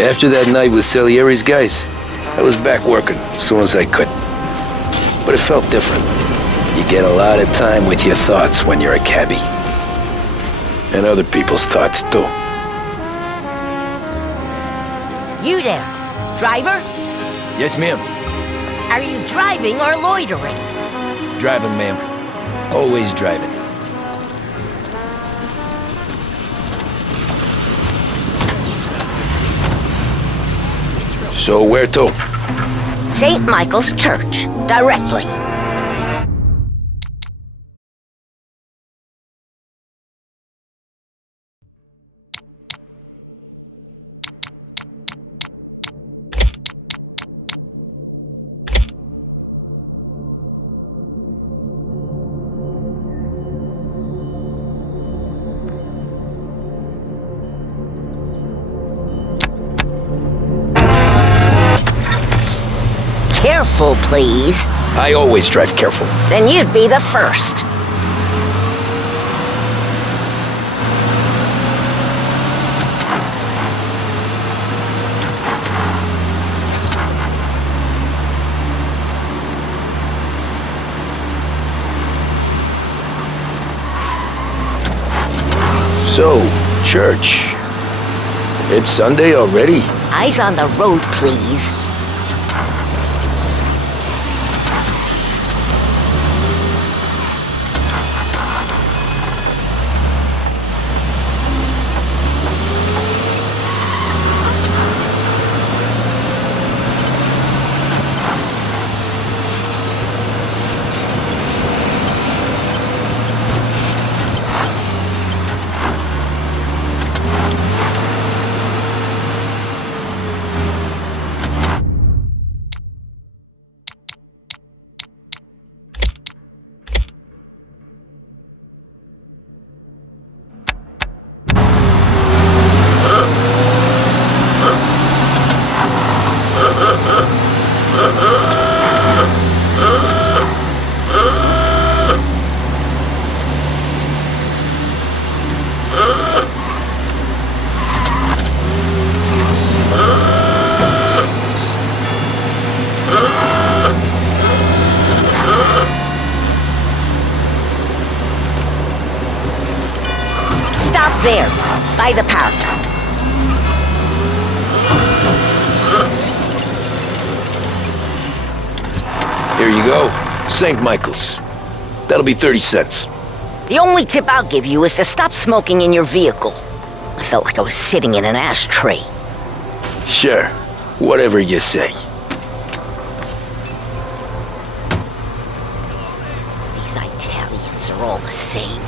After that night with Salieri's guys, I was back working as soon as I could. But it felt different. You get a lot of time with your thoughts when you're a cabbie. And other people's thoughts, too. You there, driver? Yes, ma'am. Are you driving or loitering? Driving, ma'am. Always driving. So where to? St. Michael's Church, directly. Careful, please. I always drive careful. Then you'd be the first. So, church. It's Sunday already? Eyes on the road, please. Stop there, by the park. Here you go. St. Michael's. That'll be 30 cents. The only tip I'll give you is to stop smoking in your vehicle. I felt like I was sitting in an ashtray. Sure. Whatever you say. These Italians are all the same.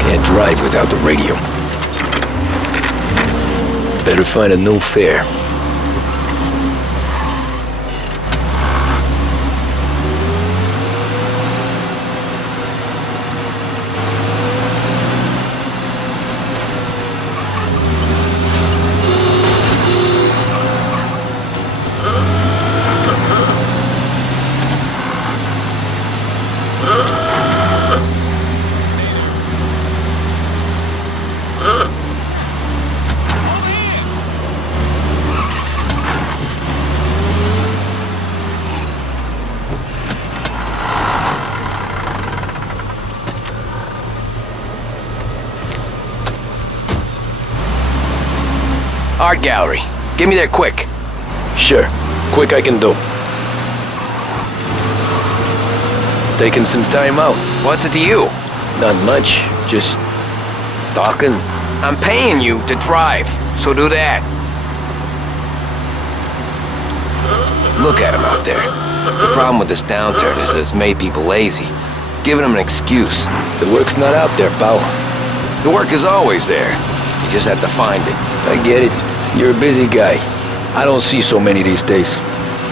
Can't drive without the radio. Better find a new fare. Art gallery. Get me there quick. Sure. Quick I can do. Taking some time out. What's it to you? Not much. Just talking. I'm paying you to drive, so do that. Look at him out there. The problem with this downturn is that it's made people lazy. Giving them an excuse. The work's not out there, pal. The work is always there. You just have to find it. I get it. You're a busy guy. I don't see so many these days.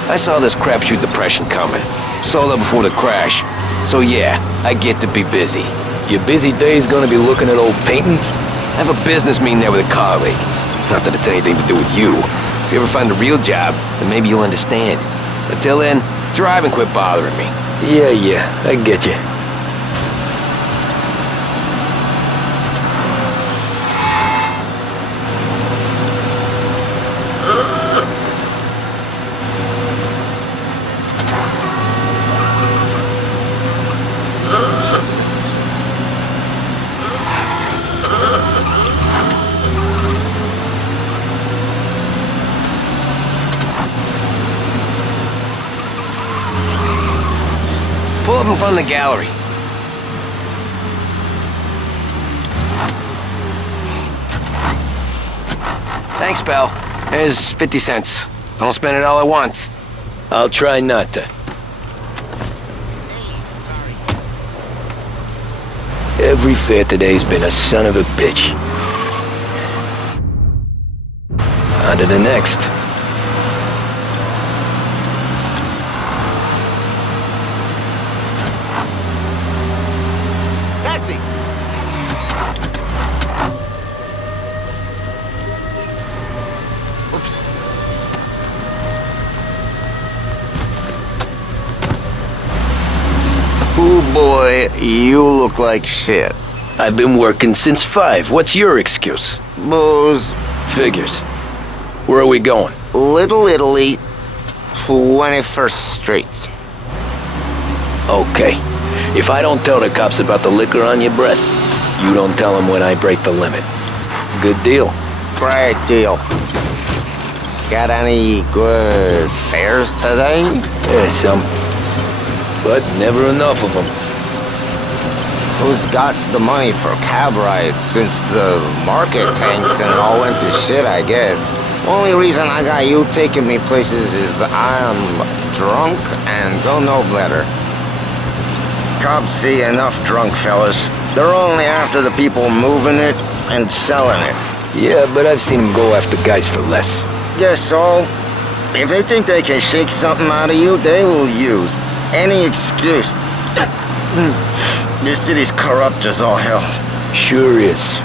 I saw this crapshoot depression coming. Sold up before the crash. So yeah, I get to be busy. Your busy day's gonna be looking at old paintings? I have a business meeting there with a colleague. Not that it's anything to do with you. If you ever find a real job, then maybe you'll understand. Until then, drive and quit bothering me. Yeah, I get you. Pull up in front of the gallery. Thanks, pal. Here's 50 cents. Don't spend it all at once. I'll try not to. Every fare today's been a son of a bitch. On to the next. Taxi! Oops. Ooh boy, you look like shit. I've been working since 5. What's your excuse? Booze. Figures. Where are we going? Little Italy, 21st Street. Okay. If I don't tell the cops about the liquor on your breath, you don't tell them when I break the limit. Good deal. Great deal. Got any good fares today? Yeah, some. But never enough of them. Who's got the money for cab rides since the market tanked and all went to shit, I guess? Only reason I got you taking me places is I'm drunk and don't know better. Cops see enough drunk fellas. They're only after the people moving it and selling it. Yeah, but I've seen them go after guys for less. Guess so. If they think they can shake something out of you, they will use any excuse. This city's corrupt as all hell. Sure is.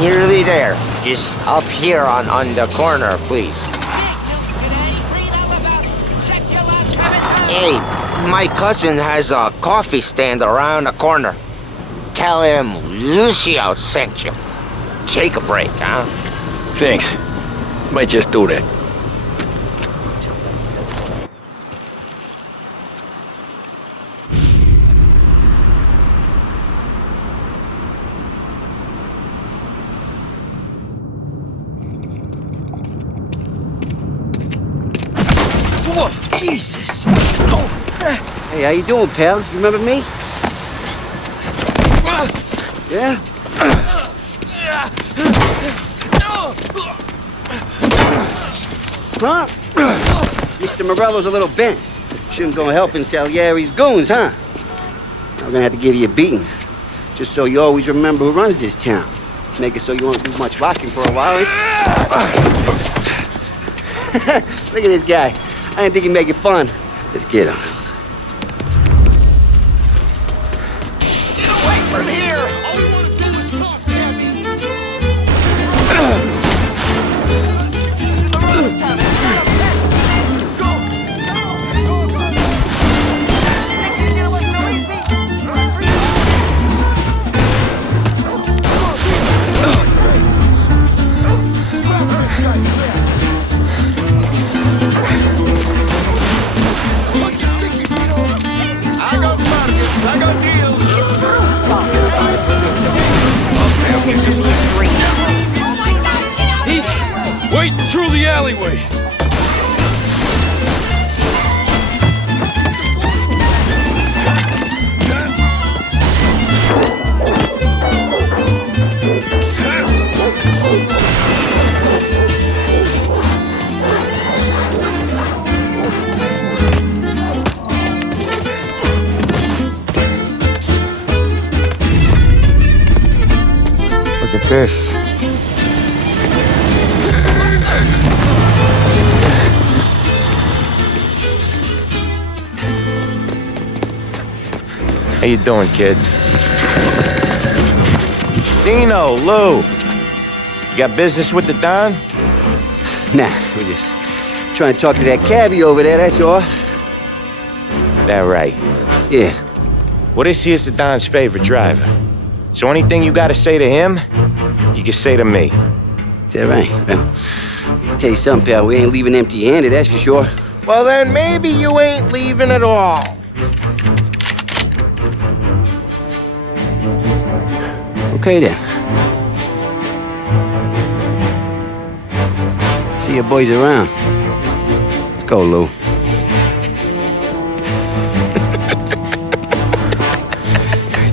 Nearly there. Just up here on the corner, please. Hey, my cousin has a coffee stand around the corner. Tell him Lucio sent you. Take a break, huh? Thanks. Might just do that. Jesus! Hey, how you doing, pal? You remember me? Yeah? Huh? Mr. Morello's a little bent. Shouldn't go helping Salieri's goons, huh? I'm gonna have to give you a beating. Just so you always remember who runs this town. Make it so you won't do much rocking for a while. Look at this guy. I didn't think he'd make it fun. Let's get him. Get away from here! All you want to do is talk, Gabby! This is the road town. Go! Think you get away so easy? I got deals. He's waiting through the alleyway. Look at this. How you doing, kid? Dino, Lou. You got business with the Don? Nah, we're just trying to talk to that cabbie over there, that's all. That right. Yeah. Well, this here's the Don's favorite driver. So anything you gotta say to him, you can say to me. Is that right? Well, I'll tell you something, pal. We ain't leaving empty-handed, that's for sure. Well, then maybe you ain't leaving at all. Okay, then. See your boys around. Let's go, Lou.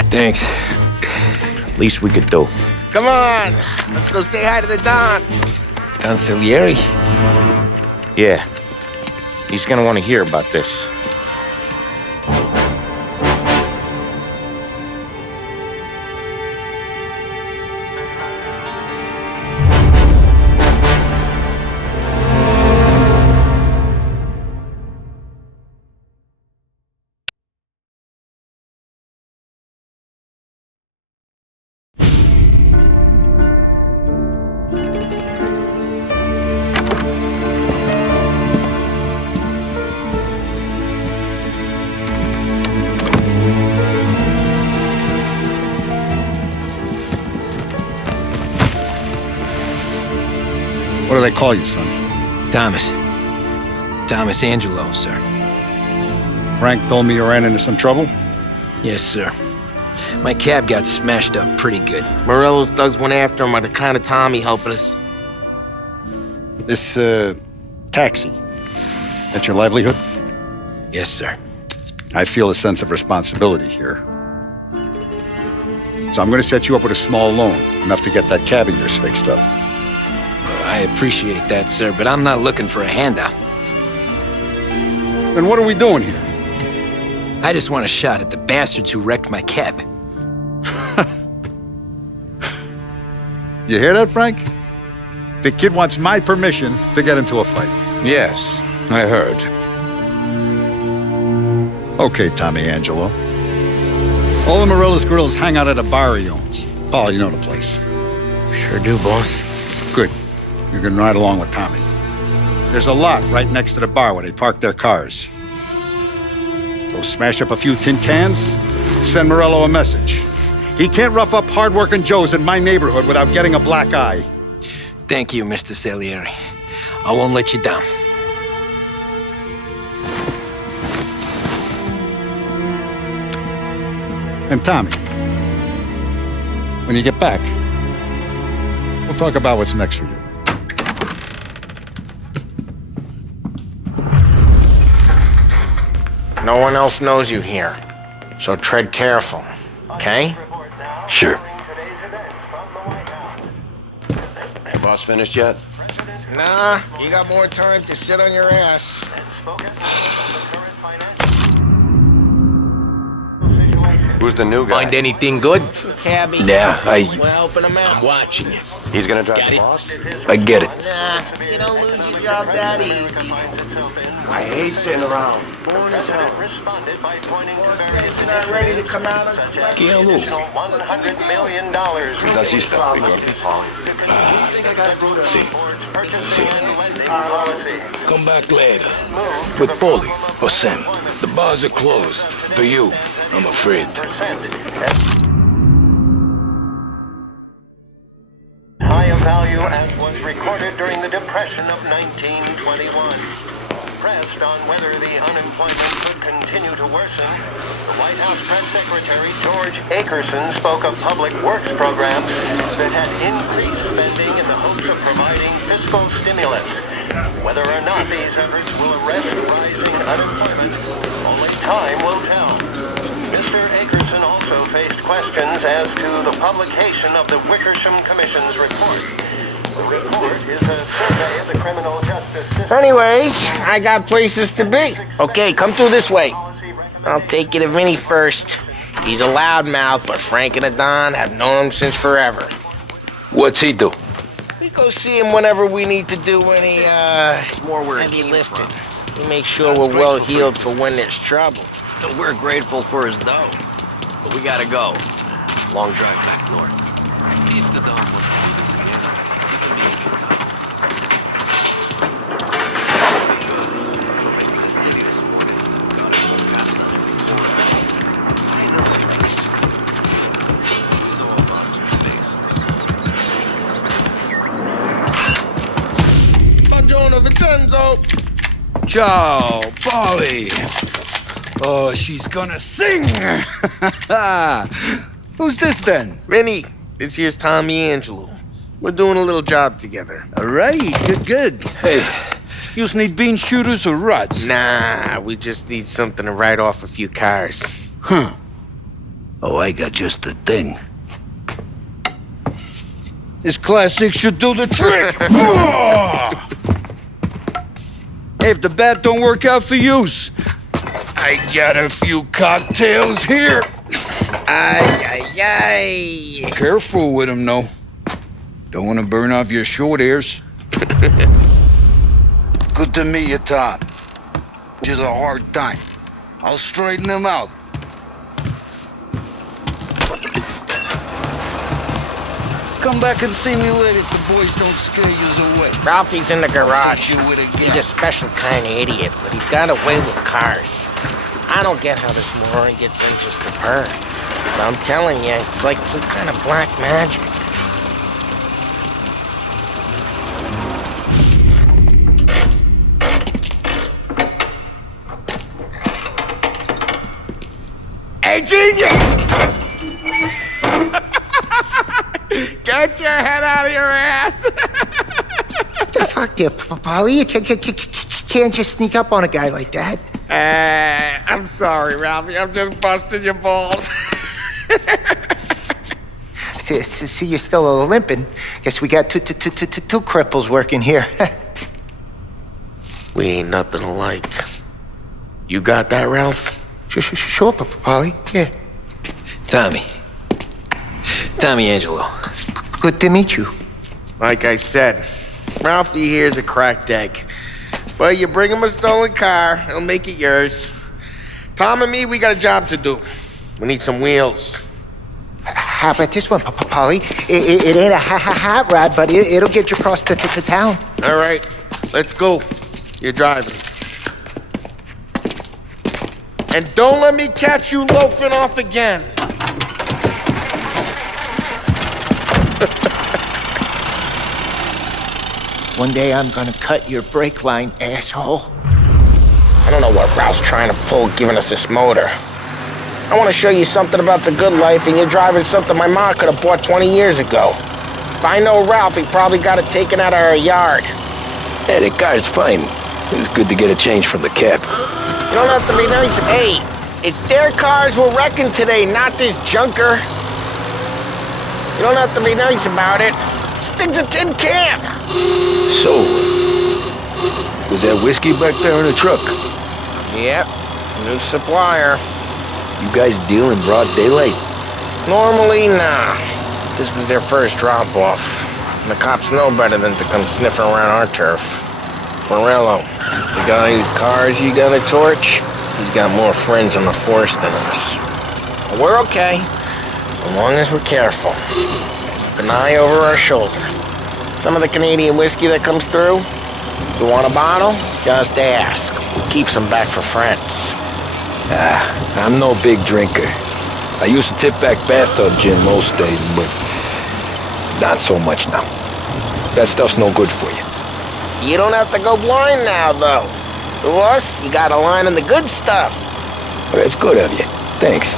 Thanks. Least we could do. Come on, let's go say hi to the Don. Don Salieri? Yeah. He's gonna want to hear about this. What do they call you, son? Thomas. Thomas Angelo, sir. Frank told me you ran into some trouble? Yes, sir. My cab got smashed up pretty good. Morello's thugs went after him by the kind of Tommy helping us. This, taxi, that's your livelihood? Yes, sir. I feel a sense of responsibility here. So I'm gonna set you up with a small loan, enough to get that cab of yours fixed up. I appreciate that, sir, but I'm not looking for a handout. Then what are we doing here? I just want a shot at the bastards who wrecked my cab. You hear that, Frank? The kid wants my permission to get into a fight. Yes, I heard. Okay, Tommy Angelo. All the Morello's girls hang out at a bar he owns. Paul, you know the place. Sure do, boss. Good. You can ride along with Tommy. There's a lot right next to the bar where they park their cars. Go smash up a few tin cans, send Morello a message. He can't rough up hard-working Joes in my neighborhood without getting a black eye. Thank you, Mr. Salieri. I won't let you down. And Tommy, when you get back, we'll talk about what's next for you. No one else knows you here, so tread careful, okay? Sure. Boss finished yet? Nah, you got more time to sit on your ass. Who's the new guy? Find anything good? Cabby. Yeah, We're helping him out. I'm watching you. He's gonna drive the boss? I get it. Nah, you don't lose your job that easy. I hate sitting around. Responded by pointing to various You're not ready to come out and collect $100 million. Así está. Sí. Come back later. With Paulie or Sam. The bars are closed. For you, I'm afraid. High of value as was recorded during the Depression of 1921. Pressed on whether the unemployment could continue to worsen, the White House Press Secretary George Akerson spoke of public works programs that had increased spending in the hopes of providing fiscal stimulus. Whether or not these efforts will arrest rising unemployment, only time will tell. Mr. Akerson also faced questions as to the publication of the Wickersham Commission's report. The report is a survey of the criminal justice system. Anyways, I got places to be. Okay, come through this way. I'll take you to Vinny first. He's a loudmouth, but Frank and the Don have known him since forever. What's he do? We go see him whenever we need to do any, heavy lifting. We make sure we're well healed for when there's trouble. We're grateful for his dough. but we gotta go. Long drive back north. If the dog wants to do this again, he can be in your house. Right to the city this morning. Got it from past us before us. I know this. You know about your faces. Buongiorno, Vincenzo! Ciao, Polly. Oh, she's gonna sing. Who's this then? Vinny, this here's Tommy Angelo. We're doing a little job together. All right, good. Hey, you need bean shooters or rods? Nah, we just need something to write off a few cars. Huh. Oh, I got just the thing. This classic should do the trick. Oh! Hey, if the bat don't work out for yous, I got a few cocktails here. Ay. Careful with them, though. Don't want to burn off your short ears. Good to meet you, Tom. Just a hard time. I'll straighten them out. Come back and see me later if the boys don't scare yous away. Ralphie's in the garage. You with a He's a special kind of idiot, but he's got a way with cars. I don't get how this moron gets interest in her. But I'm telling you, it's like some kind of black magic. Hey, genius! Get your head out of your ass! What the fuck there, Polly? You can't just sneak up on a guy like that. I'm sorry, Ralphie. I'm just busting your balls. See, you're still limping. Guess we got two cripples working here. We ain't nothing alike. You got that, Ralph? Sure, Polly. Yeah. Tommy Angelo. Good to meet you. Like I said, Ralphie here's a cracked egg. But you bring him a stolen car, he'll make it yours. Tom and me, we got a job to do. We need some wheels. How about this one, Polly? It ain't a hot rod, but it'll get you across to town. All right, let's go. You're driving. And don't let me catch you loafing off again. One day I'm gonna cut your brake line, asshole. I don't know what Ralph's trying to pull giving us this motor. I want to show you something about the good life, and you're driving something my mom could have bought 20 years ago. If I know Ralph, he probably got it taken out of our yard. Hey, the car's fine. It's good to get a change from the cab. You don't have to be nice. Hey, it's their cars we're wrecking today, not this junker. You don't have to be nice about it. This thing's a tin can. So, was that whiskey back there in the truck? Yep, new supplier. You guys deal in broad daylight? Normally, nah. This was their first drop-off. And the cops know better than to come sniffing around our turf. Morello, the guy whose cars you got a torch, he's got more friends on the force than us. But we're okay, so long as we're careful. Keep an eye over our shoulder. Some of the Canadian whiskey that comes through, you want a bottle? Just ask. We'll keep some back for friends. I'm no big drinker. I used to tip back bathtub gin most days, but not so much now. That stuff's no good for you. You don't have to go blind now, though. To us, you got a line on the good stuff. Well, that's good of you. Thanks.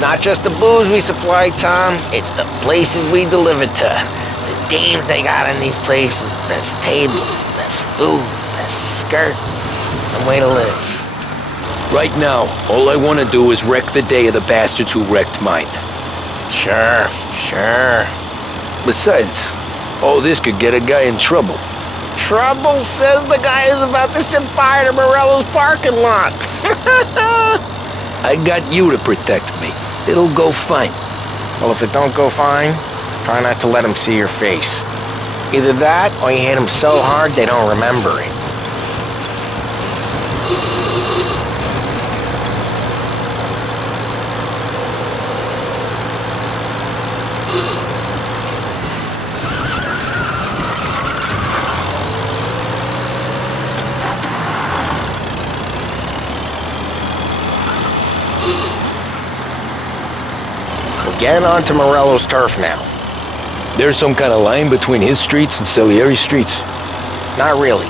Not just the booze we supply, Tom. It's the places we deliver to. The dames they got in these places. There's tables, there's food, there's skirt. Some way to live. Right now, all I want to do is wreck the day of the bastards who wrecked mine. Sure. Besides, all this could get a guy in trouble. Trouble says the guy is about to set fire to Morello's parking lot. I got you to protect me. It'll go fine. Well, if it don't go fine, try not to let him see your face. Either that, or you hit him so hard they don't remember it. Getting onto Morello's turf now. There's some kind of line between his streets and Salieri's streets? Not really.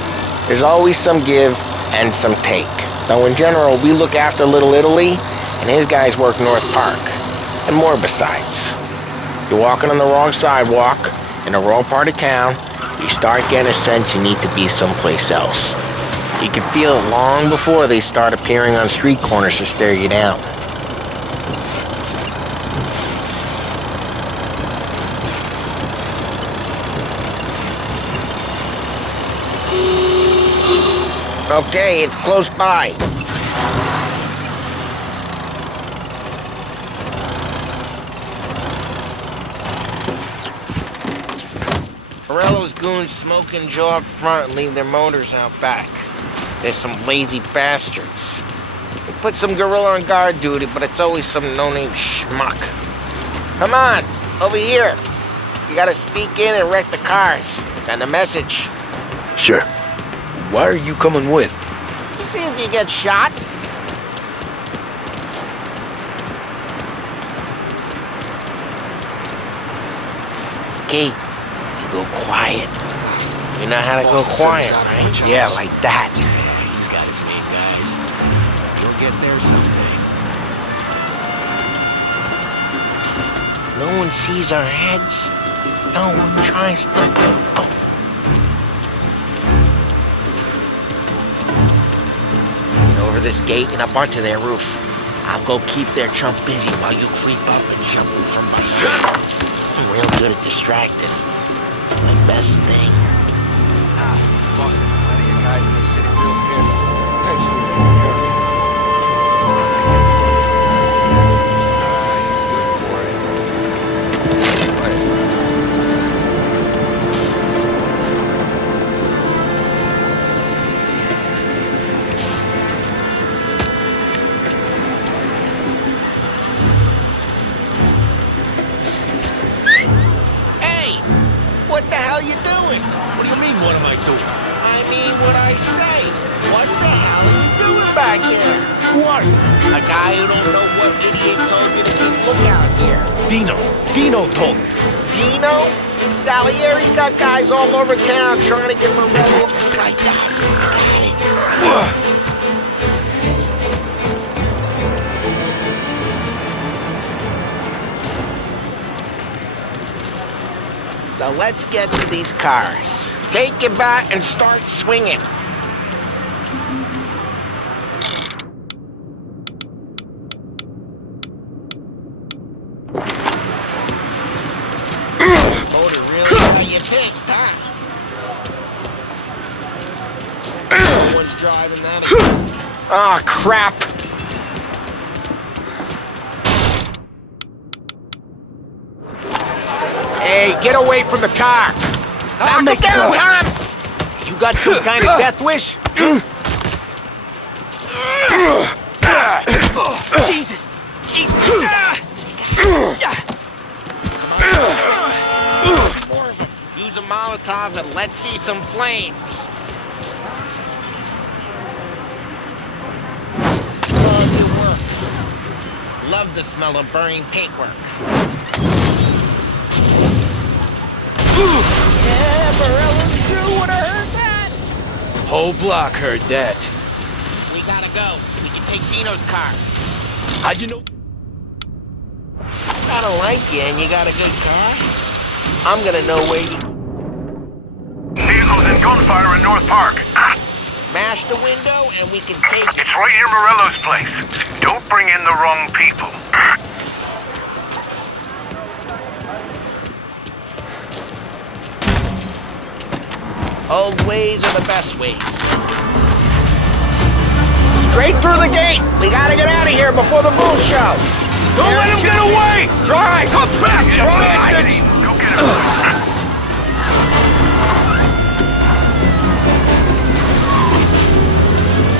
There's always some give and some take. Though in general, we look after Little Italy, and his guys work North Park. And more besides. You're walking on the wrong sidewalk, in the wrong part of town, you start getting a sense you need to be someplace else. You can feel it long before they start appearing on street corners to stare you down. Okay, it's close by. Morello's goons smoke and jaw up front and leave their motors out back. There's some lazy bastards. They put some gorilla on guard duty, but it's always some no-name schmuck. Come on, over here. You gotta sneak in and wreck the cars. Send a message. Sure. Why are you coming with? To see if you get shot. Okay, you go quiet. You know how to go quiet, right? Yeah, like that. He's got his main guys. He'll get there someday. If no one sees our heads, no one tries to poke them. Over this gate and up onto their roof. I'll go keep their chump busy while you creep up and jump in from behind. I'm real good at distracting. It's my best thing. Boss got plenty of guys in the city real pissed. Eventually he's good for it. Hey! What the hell you doing? What do you mean, what am I doing? I mean what I say. What the hell are you doing back there? Who are you? A guy who don't know what idiot told you to keep lookout here. Dino told me. Dino? Salieri's got guys all over town trying to get Morello just like that. I got it. Now let's get to these cars. Take your bat and start swinging. Motor really got you pissed, huh? No one's driving that again. Oh, crap. Hey, get away from the car! Knock him down, Tom! You got some kind of death wish? Jesus! Jesus! Use a Molotov and let's see some flames. Oh, good work. Love the smell of burning paintwork. Yeah, Morello's crew would have heard that. Whole block heard that. We gotta go. We can take Dino's car. How'd you know? I don't like you and you got a good car. I'm gonna know where you... Vehicles and gunfire in North Park. Smash the window and we can take it. It's right near Morello's place. Don't bring in the wrong people. Old ways are the best ways. Straight through the gate! We gotta get out of here before the bull show! Don't let him get away! Drive! Come back, you Drive! bastards! Go get him!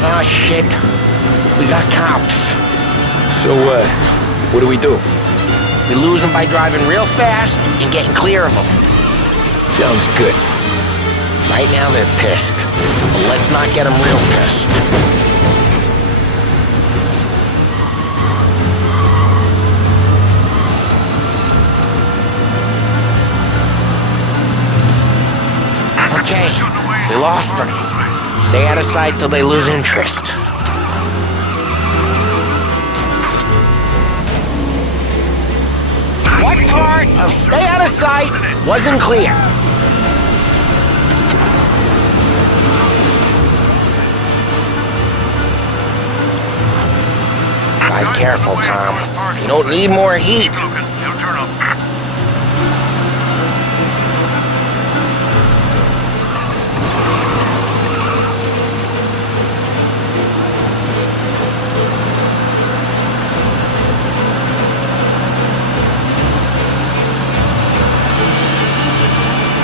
Oh, shit. We got cops. So, what do we do? We lose them by driving real fast and getting clear of them. Sounds good. Right now they're pissed. But let's not get them real pissed. Okay, we lost them. Stay out of sight till they lose interest. What part of stay out of sight wasn't clear? Drive careful, Tom. You don't need more heat.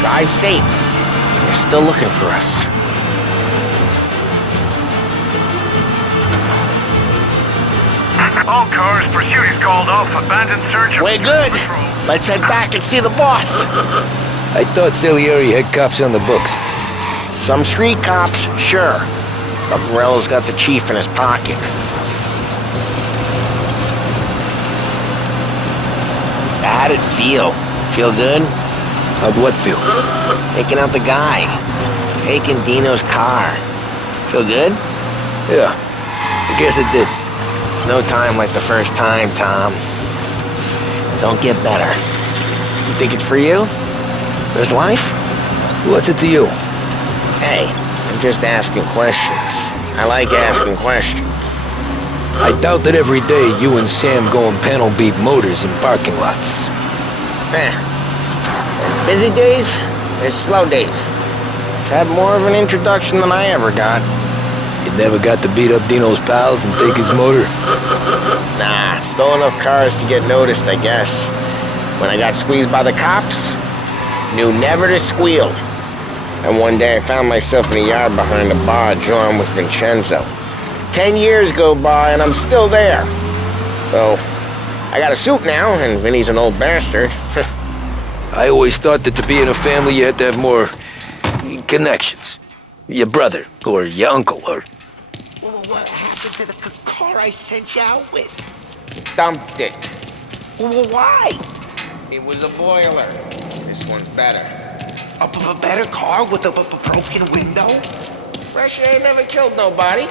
Drive safe. They're still looking for us. All cars, pursuit is called off. Abandoned search. We're good. Let's head back and see the boss. I thought Salieri had cops on the books. Some street cops, sure. But Morello's got the chief in his pocket. How'd it feel? Feel good? How'd what feel? Taking out the guy. Taking Dino's car. Feel good? Yeah, I guess it did. No time like the first time, Tom. Don't get better. You think it's for you? This life? What's it to you? Hey, I'm just asking questions. I like asking questions. I doubt that every day you and Sam go and panel beat motors in parking lots. There's busy days, there's slow days. I've had more of an introduction than I ever got. You never got to beat up Dino's pals and take his motor? Nah, stole enough cars to get noticed, I guess. When I got squeezed by the cops, knew never to squeal. And one day I found myself in a yard behind a bar drawn with Vincenzo. 10 years go by and I'm still there. So, I got a suit now, and Vinny's an old bastard. I always thought that to be in a family you had to have more connections. Your brother, or your uncle, or... Well, what happened to the car I sent you out with? Dumped it. Well, why? It was a boiler. This one's better. A better car with a broken window? Fresh air never killed nobody.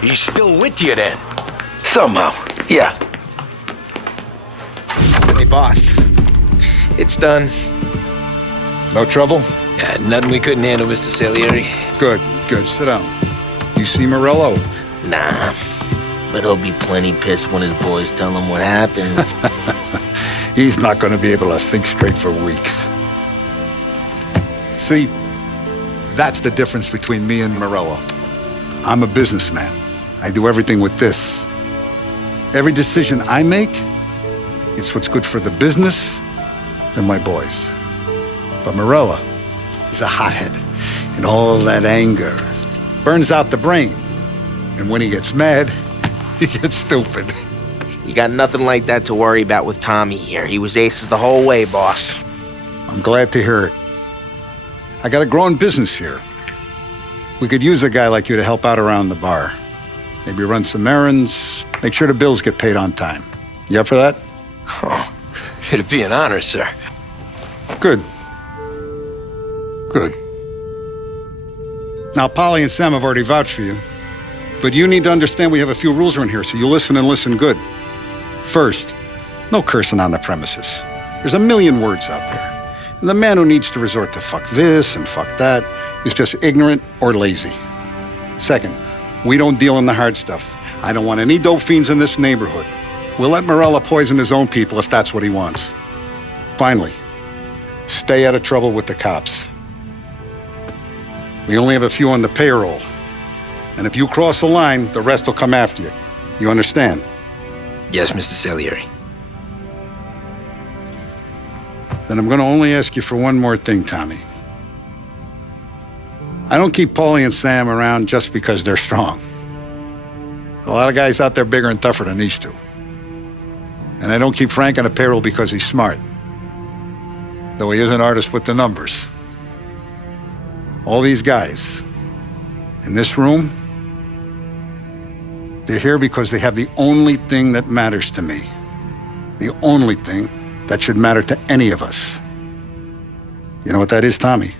He's still with you then? Somehow, yeah. Hey, boss. It's done. No trouble? Yeah, nothing we couldn't handle, Mr. Salieri. Good, good. Sit down. You see Morello? Nah. But he'll be plenty pissed when his boys tell him what happened. He's not going to be able to think straight for weeks. See, that's the difference between me and Morello. I'm a businessman. I do everything with this. Every decision I make, it's what's good for the business and my boys. But Morello is a hothead, and all that anger burns out the brain. And when he gets mad, he gets stupid. You got nothing like that to worry about with Tommy here. He was aces the whole way, boss. I'm glad to hear it. I got a growing business here. We could use a guy like you to help out around the bar. Maybe run some errands, make sure the bills get paid on time. You up for that? Oh, it'd be an honor, sir. Good. Good. Now, Polly and Sam have already vouched for you. But you need to understand we have a few rules around here, so you listen and listen good. First, No cursing on the premises. There's a million words out there. And the man who needs to resort to fuck this and fuck that is just ignorant or lazy. Second, we don't deal in the hard stuff. I don't want any dope fiends in this neighborhood. We'll let Morella poison his own people if that's what he wants. Finally, stay out of trouble with the cops. We only have a few on the payroll. And if you cross the line, the rest will come after you. You understand? Yes, Mr. Salieri. Then I'm going to only ask you for one more thing, Tommy. I don't keep Paulie and Sam around just because they're strong. A lot of guys out there bigger and tougher than these two. And I don't keep Frank on the payroll because he's smart. Though he is an artist with the numbers. All these guys in this room, they're here because they have the only thing that matters to me. The only thing that should matter to any of us. You know what that is, Tommy?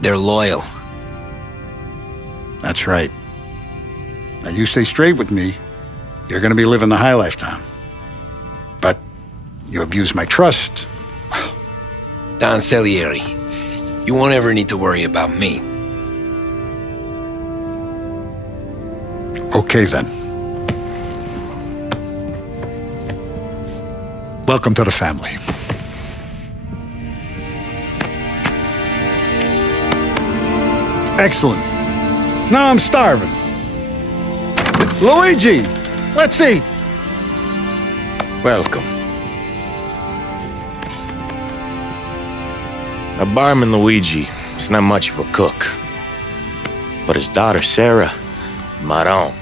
They're loyal. That's right. Now you stay straight with me, you're gonna be living the high life, Tom. But you abuse my trust. Don Salieri, you won't ever need to worry about me. Okay, then. Welcome to the family. Excellent. Now I'm starving. Luigi, let's eat. Welcome. Now, barman Luigi is not much of a cook. But his daughter, Sarah, Maron,